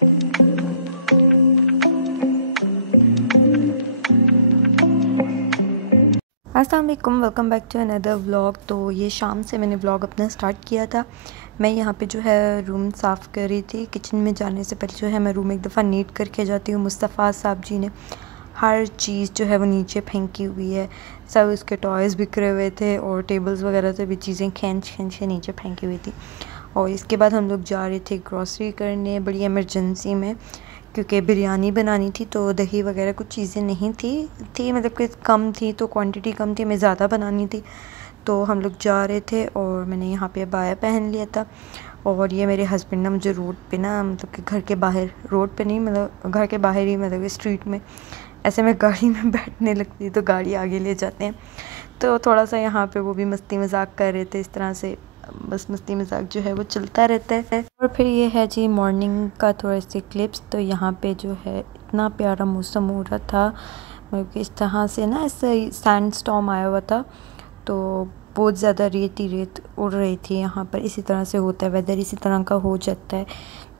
अस्सलाम वालेकुम, welcome back to another vlog. तो ये शाम से मैंने व्लॉग अपना स्टार्ट किया था। मैं यहाँ पे जो है रूम साफ़ कर रही थी। किचन में जाने से पहले जो है मैं रूम एक दफ़ा नीट करके जाती हूँ। मुस्तफ़ा साहब जी ने हर चीज़ जो है वो नीचे फेंकी हुई है। सब उसके टॉयज़ बिखरे हुए थे और टेबल्स वगैरह से भी चीज़ें खींच खींच के नीचे फेंकी हुई थी। और इसके बाद हम लोग जा रहे थे ग्रॉसरी करने, बड़ी इमरजेंसी में, क्योंकि बिरयानी बनानी थी। तो दही वगैरह कुछ चीज़ें नहीं थी मतलब कि कम थी, तो क्वांटिटी कम थी, हमें ज़्यादा बनानी थी। तो हम लोग जा रहे थे और मैंने यहाँ पे अबाया पहन लिया था। और ये मेरे हस्बैंड ना मुझे रोड पे ना, मतलब कि घर के बाहर, रोड पे नहीं मतलब घर के बाहर ही, मतलब स्ट्रीट में ऐसे मैं गाड़ी में बैठने लगती तो गाड़ी आगे ले जाते हैं। तो थोड़ा सा यहाँ पे वो भी मस्ती मजाक कर रहे थे। इस तरह से बस मस्ती मजाक जो है वो चलता रहता है। और फिर ये है जी मॉर्निंग का थोड़ा सी क्लिप्स। तो यहाँ पे जो है इतना प्यारा मौसम हो रहा था, मतलब कि इस तरह से ना ऐसे सैंड स्टॉर्म आया हुआ था, तो बहुत ज़्यादा रेत ही रेत उड़ रही थी यहाँ पर। इसी तरह से होता है, वेदर इसी तरह का हो जाता है।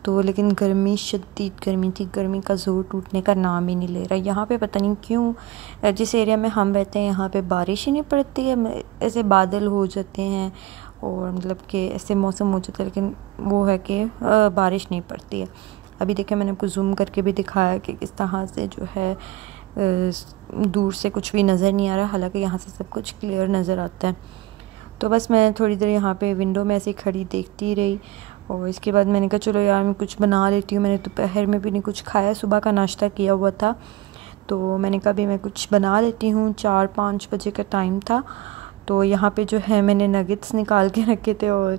तो लेकिन गर्मी, शदीद गर्मी थी। गर्मी का ज़ोर टूटने का नाम ही नहीं ले रहा। यहाँ पे पता नहीं क्यों, जिस एरिया में हम रहते हैं यहाँ पे बारिश ही नहीं पड़ती है। ऐसे बादल हो जाते हैं और मतलब कि ऐसे मौसम हो जाता है, लेकिन वो है कि बारिश नहीं पड़ती है। अभी देखिए मैंने आपको जूम करके भी दिखाया कि किस तरह से जो है दूर से कुछ भी नज़र नहीं आ रहा, हालांकि यहाँ से सब कुछ क्लियर नज़र आता है। तो बस मैं थोड़ी देर यहाँ पे विंडो में ऐसे खड़ी देखती रही। और इसके बाद मैंने कहा चलो यार मैं कुछ बना लेती हूँ। मैंने दोपहर में भी नहीं कुछ खाया, सुबह का नाश्ता किया हुआ था, तो मैंने कहा भी मैं कुछ बना लेती हूँ। 4-5 बजे का टाइम था। तो यहाँ पे जो है मैंने नगेट्स निकाल के रखे थे और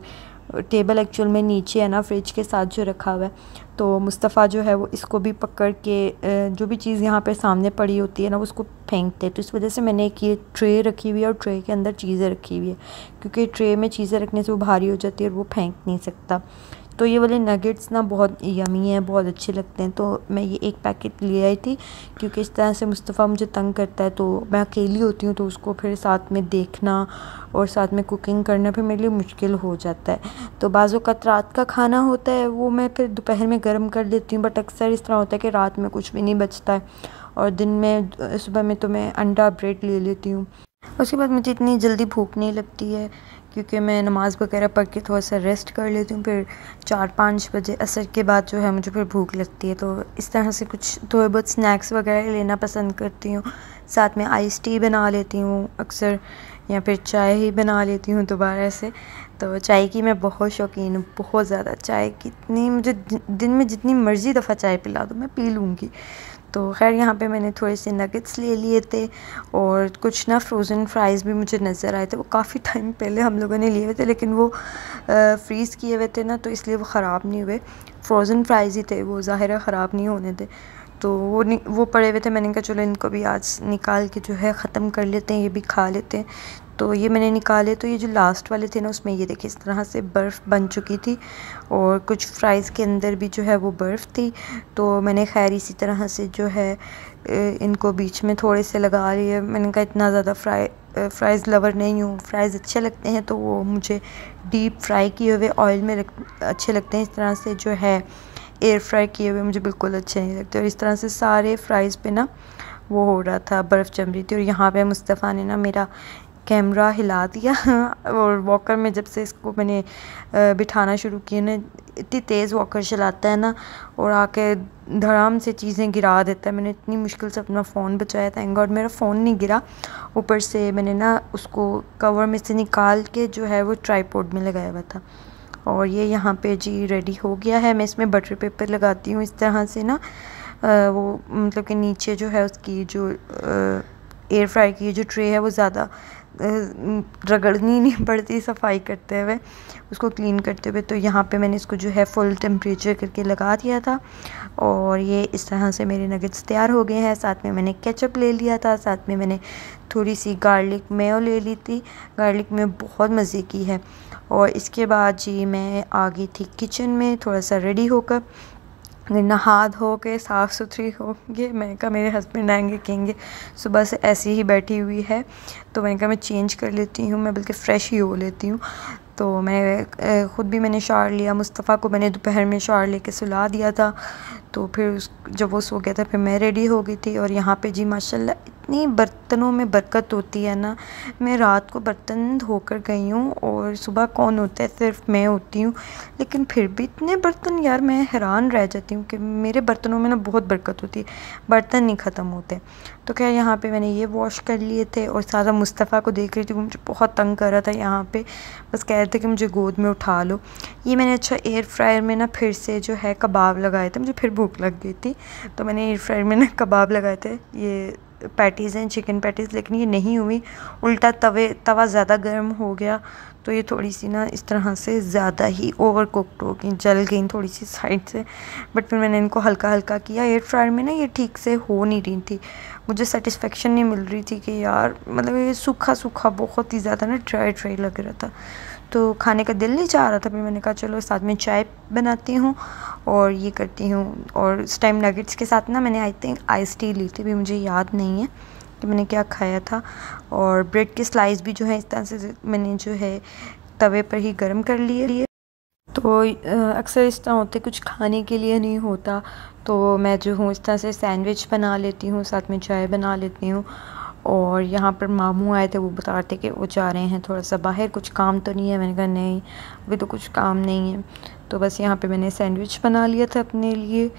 टेबल एक्चुअल में नीचे है ना, फ्रिज के साथ जो रखा हुआ है। तो मुस्तफ़ा जो है वो इसको भी पकड़ के जो भी चीज़ यहाँ पे सामने पड़ी होती है ना, उसको फेंकते हैं। तो इस वजह से मैंने एक ये ट्रे रखी हुई है और ट्रे के अंदर चीज़ें रखी हुई है, क्योंकि ट्रे में चीज़ें रखने से वो भारी हो जाती है और वो फेंक नहीं सकता। तो ये वाले नगेट्स ना बहुत यमी हैं, बहुत अच्छे लगते हैं। तो मैं ये एक पैकेट ले आई थी, क्योंकि इस तरह से मुस्तफ़ा मुझे तंग करता है। तो मैं अकेली होती हूँ तो उसको फिर साथ में देखना और साथ में कुकिंग करना फिर मेरे लिए मुश्किल हो जाता है। तो बाज़ औक़ात रात का खाना होता है वो मैं फिर दोपहर में गर्म कर लेती हूँ, बट अक्सर इस तरह होता है कि रात में कुछ भी नहीं बचता है और दिन में सुबह में तो मैं अंडा ब्रेड ले लेती हूँ। उसके बाद मुझे इतनी जल्दी भूख नहीं लगती है, क्योंकि मैं नमाज़ वगैरह पढ़ के थोड़ा सा रेस्ट कर लेती हूँ। फिर 4-5 बजे असर के बाद जो है मुझे फिर भूख लगती है। तो इस तरह से कुछ थोड़े बहुत स्नैक्स वगैरह लेना पसंद करती हूँ। साथ में आइस टी बना लेती हूँ अक्सर, या फिर चाय ही बना लेती हूँ दोबारा से। तो चाय की मैं बहुत शौकीन हूँ, बहुत ज़्यादा। चाय की इतनी मुझे दिन में जितनी मर्ज़ी दफ़ा चाय पिला दो मैं पी लूँगी। तो खैर यहाँ पे मैंने थोड़े से नगेट्स ले लिए थे और कुछ ना फ्रोज़न फ्राइज़ भी मुझे नज़र आए थे। वो काफ़ी टाइम पहले हम लोगों ने लिए हुए थे, लेकिन वो फ्रीज़ किए हुए थे ना, तो इसलिए वो ख़राब नहीं हुए। फ्रोज़न फ्राइज़ ही थे वो, ज़ाहिर है ख़राब नहीं होने थे। तो वो पड़े हुए थे। मैंने कहा चलो इनको भी आज निकाल के जो है ख़त्म कर लेते हैं, ये भी खा लेते हैं। तो ये मैंने निकाले। तो ये जो लास्ट वाले थे ना, उसमें ये देखिए इस तरह से बर्फ़ बन चुकी थी और कुछ फ्राइज़ के अंदर भी जो है वो बर्फ़ थी। तो मैंने खैर इसी तरह से जो है इनको बीच में थोड़े से लगा लिए। मैंने कहा इतना ज़्यादा फ्राइज़ लवर नहीं हूँ, फ्राइज़ अच्छे लगते हैं तो वो मुझे डीप फ्राई किए हुए ऑयल में अच्छे लगते हैं। इस तरह से जो है एयर फ्राई किए हुए मुझे बिल्कुल अच्छे नहीं लगते। और इस तरह से सारे फ्राइज़ पे ना वो हो रहा था, बर्फ़ जम रही थी। और यहाँ पे मुस्तफ़ा ने ना मेरा कैमरा हिला दिया और वॉकर में जब से इसको मैंने बिठाना शुरू किया ना, इतनी तेज़ वॉकर चलाता है ना, और आके धड़ाम से चीज़ें गिरा देता है। मैंने इतनी मुश्किल से अपना फ़ोन बचाया, थैंक गॉड मेरा फ़ोन नहीं गिरा। ऊपर से मैंने ना उसको कवर में से निकाल के जो है वो ट्राईपॉड में लगाया हुआ था। और ये यहाँ पे जी रेडी हो गया है। मैं इसमें बटर पेपर लगाती हूँ इस तरह से ना, वो मतलब कि नीचे जो है उसकी जो एयर फ्राई की जो ट्रे है वो ज़्यादा रगड़नी नहीं पड़ती सफाई करते हुए, उसको क्लीन करते हुए। तो यहाँ पे मैंने इसको जो है फुल टेम्परेचर करके लगा दिया था और ये इस तरह से मेरे नगेट्स तैयार हो गए हैं। साथ में मैंने केचप ले लिया था, साथ में मैंने थोड़ी सी गार्लिक मेयो ले ली थी। गार्लिक मेयो बहुत मज़े की है। और इसके बाद जी मैं आ गई थी किचन में थोड़ा सा रेडी होकर, नहा धो के साफ़ सुथरी हो गए। मैंने कहा मेरे हस्बैंड आएंगे कहेंगे सुबह से ऐसी ही बैठी हुई है, तो मैंने कहा मैं चेंज कर लेती हूँ, मैं बल्कि फ़्रेश ही हो लेती हूँ। तो मैं ख़ुद भी मैंने शावर लिया, मुस्तफ़ा को मैंने दोपहर में शावर लेके सुला दिया था। तो फिर जब वो सो गया था फिर मैं रेडी हो गई थी। और यहाँ पे जी माशाल्लाह इतनी बर्तनों में बरकत होती है ना। मैं रात को बर्तन धोकर गई हूँ और सुबह कौन होता है, सिर्फ मैं होती हूँ, लेकिन फिर भी इतने बर्तन यार, मैं हैरान रह जाती हूँ कि मेरे बर्तनों में ना बहुत बरकत होती है, बर्तन नहीं ख़त्म होते। तो क्या यहाँ पे मैंने ये वॉश कर लिए थे और सारा मुस्तफ़ा को देख रही थी, वो मुझे बहुत तंग कर रहा था यहाँ पे, बस कह रहे थे कि मुझे गोद में उठा लो। ये मैंने अच्छा एयर फ्रायर में ना फिर से जो है कबाब लगाए थे, मुझे फिर भूख लग गई थी तो मैंने एयर फ्रायर में ना कबाब लगाए थे। ये पैटीज़ हैं, चिकन पैटीज़, लेकिन ये नहीं हुई, उल्टा तवा ज़्यादा गर्म हो गया तो ये थोड़ी सी ना इस तरह से ज़्यादा ही ओवर कुकड हो गई, जल गई थोड़ी सी साइड से। बट फिर मैंने इनको हल्का हल्का किया। एयर फ्रायर में ना ये ठीक से हो नहीं रही थी, मुझे सेटिस्फेक्शन नहीं मिल रही थी कि यार मतलब ये सूखा सूखा बहुत ही ज़्यादा ना ड्राई ड्राई लग रहा था, तो खाने का दिल नहीं चाह रहा था। फिर मैंने कहा चलो साथ में चाय बनाती हूँ और ये करती हूँ। और उस टाइम नगेट्स के साथ ना मैंने आई थिंक आइस टी ली थी, भी मुझे याद नहीं है कि मैंने क्या खाया था। और ब्रेड के स्लाइस भी जो है इस तरह से मैंने जो है तवे पर ही गर्म कर लिए। तो अक्सर इस तरह होते कुछ खाने के लिए नहीं होता तो मैं जो हूँ इस तरह से सैंडविच बना लेती हूँ, साथ में चाय बना लेती हूँ। और यहाँ पर मामू आए थे, वो बता रहे थे कि वो जा रहे हैं थोड़ा सा बाहर, कुछ काम तो नहीं है। मैंने कहा नहीं अभी तो कुछ काम नहीं है। तो बस यहाँ पे मैंने सैंडविच बना लिया था अपने लिए।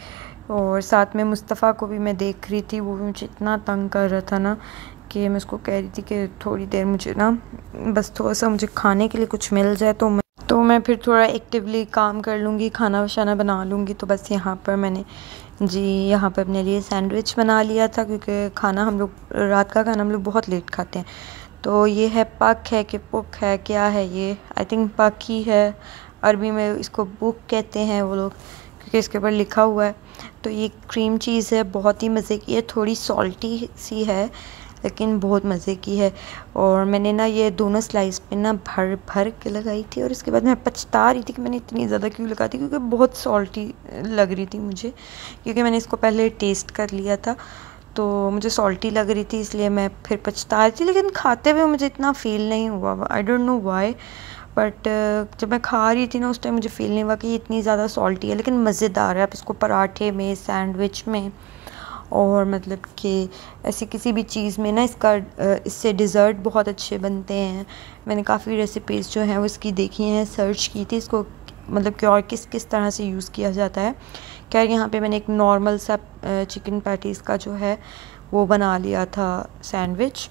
और साथ में मुस्तफ़ा को भी मैं देख रही थी, वो मुझे इतना तंग कर रहा था ना कि मैं उसको कह रही थी कि थोड़ी देर मुझे ना बस थोड़ा सा मुझे खाने के लिए कुछ मिल जाए तो मैं फिर थोड़ा एक्टिवली काम कर लूँगी, खाना वशाना बना लूँगी। तो बस यहाँ पर मैंने जी यहाँ पर अपने लिए सैंडविच बना लिया था, क्योंकि खाना हम लोग रात का खाना हम लोग बहुत लेट खाते हैं। तो ये है पक है कि पुक है, क्या है ये, आई थिंक पक ही है, अरबी में इसको बुक कहते हैं वो लोग, क्योंकि इसके ऊपर लिखा हुआ है। तो ये क्रीम चीज़ है, बहुत ही मज़े की है, थोड़ी सॉल्टी सी है लेकिन बहुत मज़े की है। और मैंने ना ये दोनों स्लाइस पे ना भर भर के लगाई थी और इसके बाद मैं पछता रही थी कि मैंने इतनी ज़्यादा क्यों लगाई थी, क्योंकि बहुत सॉल्टी लग रही थी मुझे, क्योंकि मैंने इसको पहले टेस्ट कर लिया था तो मुझे सॉल्टी लग रही थी, इसलिए मैं फिर पछता रही थी। लेकिन खाते हुए मुझे इतना फ़ील नहीं हुआ, I don't know why, but जब मैं खा रही थी ना उस टाइम मुझे फ़ील नहीं हुआ कि ये इतनी ज़्यादा सॉल्टी है। लेकिन मज़ेदार है, आप इसको पराठे में, सैंडविच में और मतलब कि ऐसी किसी भी चीज़ में ना इससे डिज़र्ट बहुत अच्छे बनते हैं। मैंने काफ़ी रेसिपीज़ जो हैं वो इसकी देखी हैं, सर्च की थी इसको, मतलब कि और किस किस तरह से यूज़ किया जाता है। क्या यहाँ पे मैंने एक नॉर्मल सा चिकन पैटीज़ का जो है वो बना लिया था सैंडविच,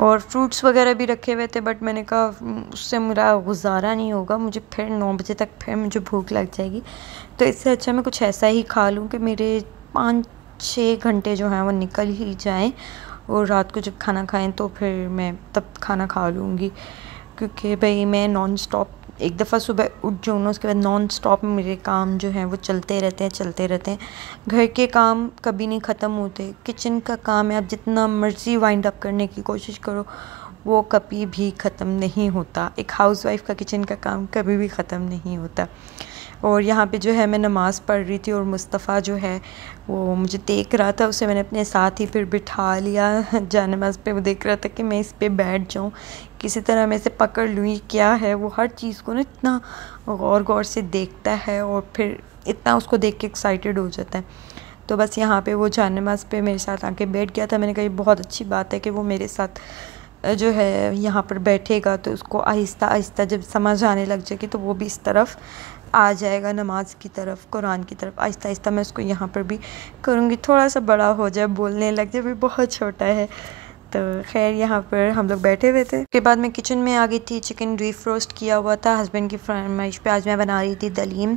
और फ्रूट्स वगैरह भी रखे हुए थे, बट मैंने कहा उससे मेरा गुजारा नहीं होगा, मुझे फिर 9 बजे तक फिर मुझे भूख लग जाएगी। तो इससे अच्छा मैं कुछ ऐसा ही खा लूँ कि मेरे 5-6 घंटे जो हैं वो निकल ही जाएं, और रात को जब खाना खाएं तो फिर मैं तब खाना खा लूँगी। क्योंकि भाई मैं नॉन स्टॉप एक दफ़ा सुबह उठ जाऊँ ना, उसके बाद नॉन स्टॉप मेरे काम जो हैं वो चलते रहते हैं। घर के काम कभी नहीं ख़त्म होते, किचन का काम है आप जितना मर्ज़ी वाइंड अप करने की कोशिश करो वो कभी भी ख़त्म नहीं होता। एक हाउसवाइफ का किचन का काम कभी भी ख़त्म नहीं होता। और यहाँ पे जो है मैं नमाज़ पढ़ रही थी और मुस्तफ़ा जो है वो मुझे देख रहा था, उसे मैंने अपने साथ ही फिर बिठा लिया जानमाज़ पे। वो देख रहा था कि मैं इस पे बैठ जाऊँ, किसी तरह मैं इसे पकड़ लूँ, ये क्या है। वो हर चीज़ को ना इतना गौर से देखता है और फिर इतना उसको देख के एक्साइटेड हो जाता है। तो बस यहाँ पे वो जानमाज़ पे मेरे साथ आके बैठ गया था। मैंने कहा ये बहुत अच्छी बात है कि वो मेरे साथ जो है यहाँ पर बैठेगा, तो उसको आहिस्ता आहिस्ता जब समझ आने लग जाएगी तो वो भी इस तरफ आ जाएगा, नमाज की तरफ, कुरान की तरफ। आहिस्ता आहिस्ता मैं उसको यहाँ पर भी करूँगी, थोड़ा सा बड़ा हो जाए, बोलने लग जाए, भी बहुत छोटा है। तो खैर यहाँ पर हम लोग बैठे हुए थे। उसके बाद मैं किचन में आ गई थी, चिकन डीप रोस्ट किया हुआ था हस्बैंड की फरमाइश पे। आज मैं बना रही थी दलीम,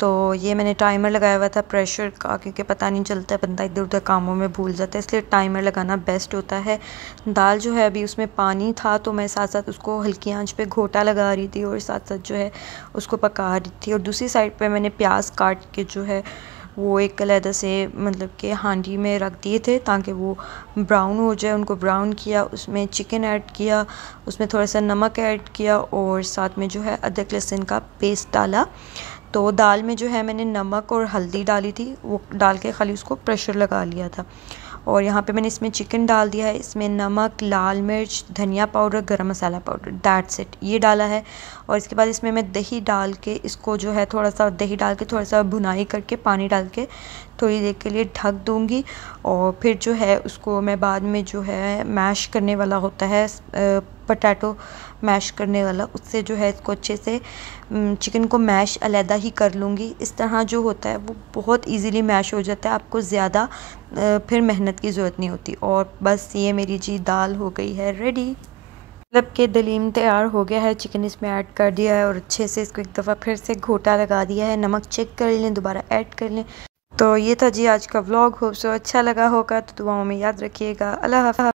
तो ये मैंने टाइमर लगाया हुआ था प्रेशर का, क्योंकि पता नहीं चलता बंदा इधर उधर कामों में भूल जाता है, इसलिए टाइमर लगाना बेस्ट होता है। दाल जो है अभी उसमें पानी था तो मैं साथ साथ उसको हल्की आंच पे घोटा लगा रही थी और साथ साथ जो है उसको पका रही थी। और दूसरी साइड पे मैंने प्याज काट के जो है वो एक अलहदा से मतलब कि हांडी में रख दिए थे ताकि वो ब्राउन हो जाए। उनको ब्राउन किया, उसमें चिकन ऐड किया, उसमें थोड़ा सा नमक ऐड किया और साथ में जो है अदरक लहसुन का पेस्ट डाला। तो दाल में जो है मैंने नमक और हल्दी डाली थी, वो डाल के खाली उसको प्रेशर लगा लिया था। और यहाँ पे मैंने इसमें चिकन डाल दिया है। इसमें नमक, लाल मिर्च, धनिया पाउडर, गरम मसाला पाउडर, दैट्स इट, ये डाला है। और इसके बाद इसमें मैं दही डाल के इसको जो है थोड़ा सा दही डाल के थोड़ा सा भुनाई करके पानी डाल के थोड़ी देर के लिए ढक दूँगी। और फिर जो है उसको मैं बाद में जो है मैश करने वाला होता है, पोटैटो मैश करने वाला, उससे जो है इसको अच्छे से चिकन को मैश अलहदा ही कर लूँगी। इस तरह जो होता है वो बहुत इजीली मैश हो जाता है, आपको ज़्यादा फिर मेहनत की ज़रूरत नहीं होती। और बस ये मेरी जी दाल हो गई है रेडी। मतलब के दलीम तैयार हो गया है, चिकन इसमें ऐड कर दिया है और अच्छे से इसको एक दफ़ा फिर से घोटा लगा दिया है। नमक चेक कर लें, दोबारा ऐड कर लें। तो ये था जी आज का व्लॉग। होप सो अच्छा लगा होगा, तो दुआओं में याद रखिएगा। अल्लाह हाफ़िज़।